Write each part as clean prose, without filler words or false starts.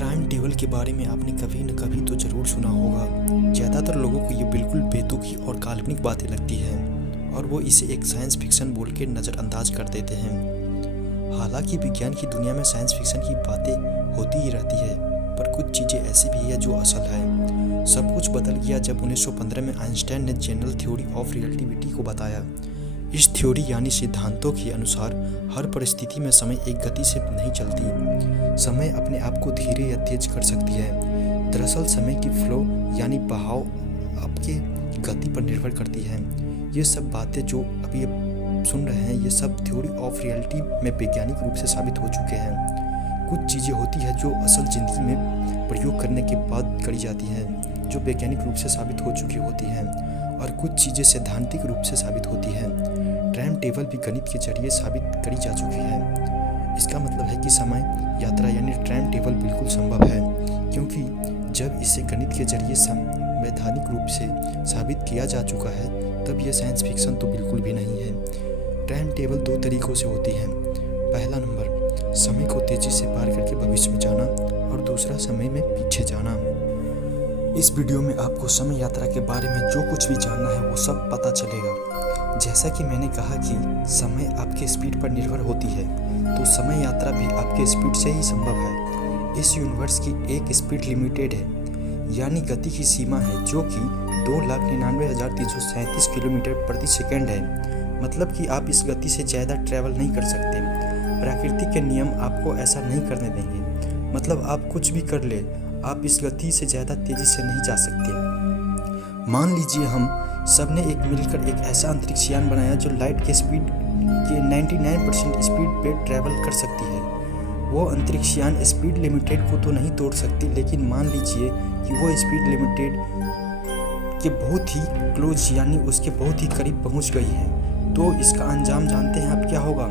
Time table के बारे में आपने कभी न कभी तो ज़रूर सुना होगा। ज़्यादातर लोगों को ये बिल्कुल बेतुकी और काल्पनिक बातें लगती हैं और वो इसे एक साइंस फिक्शन बोल के नज़रअंदाज कर देते हैं। हालांकि विज्ञान की दुनिया में साइंस फिक्शन की बातें होती ही रहती है, पर कुछ चीज़ें ऐसी भी है जो असल है। सब कुछ बदल गया जब 1915 में आइंस्टाइन ने जनरल थ्योरी ऑफ रिलेटिविटी को बताया। इस थ्योरी यानी सिद्धांतों के अनुसार हर परिस्थिति में समय एक गति से नहीं चलती। समय अपने आप को धीरे या तेज कर सकती है। दरअसल समय की फ्लो यानी बहाव आपके गति पर निर्भर करती है। ये सब बातें जो अभी सुन रहे हैं, ये सब थ्योरी ऑफ रियलिटी में वैज्ञानिक रूप से साबित हो चुके हैं। कुछ चीज़ें होती है जो असल ज़िंदगी में प्रयोग करने के बाद करी जाती हैं, जो वैज्ञानिक रूप से साबित हो चुकी होती हैं, और कुछ चीज़ें सैद्धांतिक रूप से साबित होती हैं। टाइम टेबल भी गणित के जरिए साबित करी जा चुकी है। इसका मतलब है कि समय यात्रा यानी टाइम टेबल बिल्कुल संभव है, क्योंकि जब इसे गणित के जरिए वैधानिक रूप से साबित किया जा चुका है, तब यह साइंस फिक्शन तो बिल्कुल भी नहीं है। टाइम टेबल दो तरीक़ों से होती है। पहला नंबर, समय को तेज़ी से पार करके भविष्य में जाना, और दूसरा समय में पीछे जाना। इस वीडियो में आपको समय यात्रा के बारे में जो कुछ भी जानना है वो सब पता चलेगा। जैसा कि मैंने कहा कि समय आपके स्पीड पर निर्भर होती है, तो समय यात्रा भी आपके स्पीड से ही संभव है। इस यूनिवर्स की एक स्पीड लिमिटेड है, यानी गति की सीमा है, जो कि 2,99,337 किलोमीटर प्रति सेकेंड है। मतलब कि आप इस गति से ज़्यादा ट्रैवल नहीं कर सकते। प्रकृति के नियम आपको ऐसा नहीं करने देंगे। मतलब आप कुछ भी कर ले, आप इस गति से ज़्यादा तेज़ी से नहीं जा सकते। मान लीजिए हम सब ने एक मिलकर एक ऐसा अंतरिक्ष यान बनाया जो लाइट के स्पीड के 99% स्पीड पे ट्रैवल कर सकती है। वो अंतरिक्ष यान स्पीड लिमिटेड को तो नहीं तोड़ सकती, लेकिन मान लीजिए कि वो स्पीड लिमिटेड के बहुत ही क्लोज यानी उसके बहुत ही करीब पहुंच गई है, तो इसका अंजाम जानते हैं आप क्या होगा।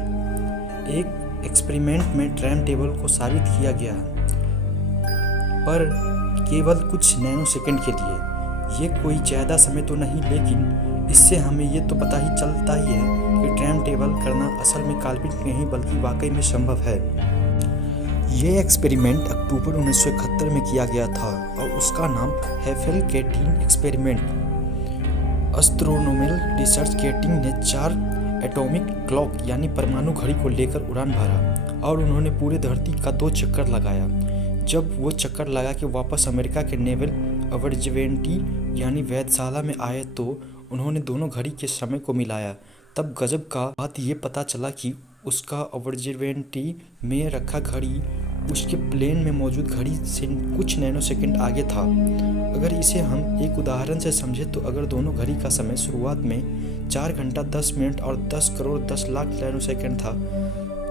एक एक्सपेरिमेंट में टाइम टेबल को साबित किया गया, पर केवल कुछ नैनो सेकंड के लिए। ये कोई ज़्यादा समय तो नहीं, लेकिन इससे हमें ये तो पता ही चलता ही है कि टाइम टेबल करना असल में काल्पनिक नहीं बल्कि वाकई में संभव है। ये एक्सपेरिमेंट अक्टूबर 1971 में किया गया था और उसका नाम है फेल-केटिंग एक्सपेरिमेंट। एस्ट्रोनॉमिकल रिसर्च केटिंग ने 4 एटॉमिक क्लॉक यानी परमाणु घड़ी को लेकर उड़ान भरा और उन्होंने पूरे धरती का 2 चक्कर लगाया। जब वो चक्कर लगा के वापस अमेरिका के नेवल ऑब्जर्वेटरी यानी वेधशाला में आए, तो उन्होंने दोनों घड़ी के समय को मिलाया। तब गजब का बात ये पता चला कि उसका ऑब्जर्वेटरी में रखा घड़ी उसके प्लेन में मौजूद घड़ी से कुछ नैनो सेकंड आगे था। अगर इसे हम एक उदाहरण से समझें, तो अगर दोनों घड़ी का समय शुरुआत में 4 घंटा 10 मिनट और 10 करोड़ 10 लाख नैनो सेकंड था,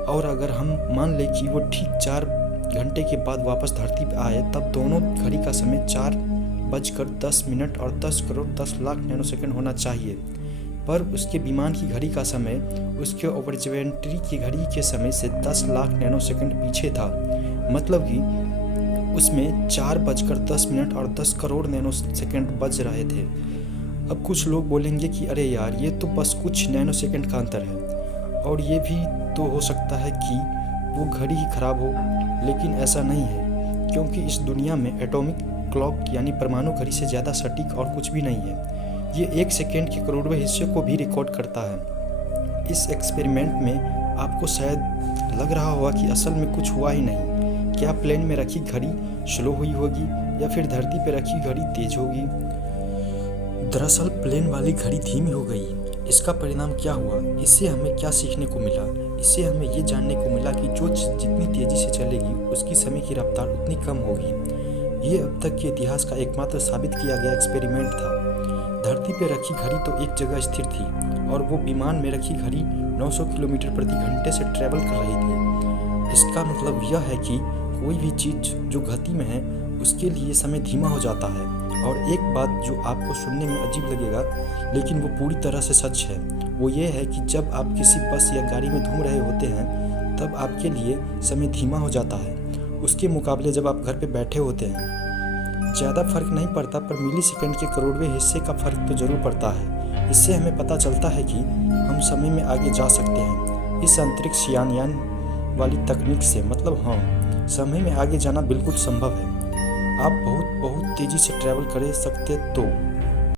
और अगर हम मान लें कि वो ठीक 4 घंटे के बाद वापस धरती पर आए, तब दोनों घड़ी का समय 4:10 और 10 करोड़ 10 लाख नैनो सेकंड होना चाहिए। पर उसके विमान की घड़ी का समय उसके ऑब्जर्वेटरी की घड़ी के समय से 10 लाख नैनो सेकंड पीछे था। मतलब कि उसमें 4:10 और 10 करोड़ नैनो सेकंड बज रहे थे। अब कुछ लोग बोलेंगे कि अरे यार, ये तो बस कुछ नैनो सेकंड का अंतर है, और ये भी तो हो सकता है कि वो घड़ी ही खराब हो। लेकिन ऐसा नहीं है, क्योंकि इस दुनिया में एटॉमिक क्लॉक यानी परमाणु घड़ी से ज़्यादा सटीक और कुछ भी नहीं है। ये 1 सेकेंड के करोड़वें हिस्से को भी रिकॉर्ड करता है। इस एक्सपेरिमेंट में आपको शायद लग रहा होगा कि असल में कुछ हुआ ही नहीं। क्या प्लेन में रखी घड़ी स्लो हुई होगी या फिर धरती पर रखी घड़ी तेज होगी? दरअसल प्लेन वाली घड़ी धीमी हो गई। इसका परिणाम क्या हुआ? इससे हमें क्या सीखने को मिला? इससे हमें ये जानने को मिला कि जो जितनी तेज़ी से चलेगी उसकी समय की रफ्तार उतनी कम होगी। ये अब तक के इतिहास का एकमात्र साबित किया गया एक्सपेरिमेंट था। धरती पर रखी घड़ी तो एक जगह स्थिर थी, और वो विमान में रखी घड़ी 900 किलोमीटर प्रति घंटे से ट्रैवल कर रही थी। इसका मतलब यह है कि कोई भी चीज़ जो गति में है उसके लिए समय धीमा हो जाता है। और एक बात जो आपको सुनने में अजीब लगेगा, लेकिन वो पूरी तरह से सच है, वो ये है कि जब आप किसी बस या गाड़ी में घूम रहे होते हैं, तब आपके लिए समय धीमा हो जाता है। उसके मुकाबले जब आप घर पे बैठे होते हैं, ज़्यादा फर्क नहीं पड़ता, पर मिली सेकंड के करोड़वें हिस्से का फर्क तो ज़रूर पड़ता है। इससे हमें पता चलता है कि हम समय में आगे जा सकते हैं इस अंतरिक्ष यान वाली तकनीक से। मतलब हाँ, समय में आगे जाना बिल्कुल संभव है। आप बहुत बहुत तेज़ी से ट्रैवल कर सकते तो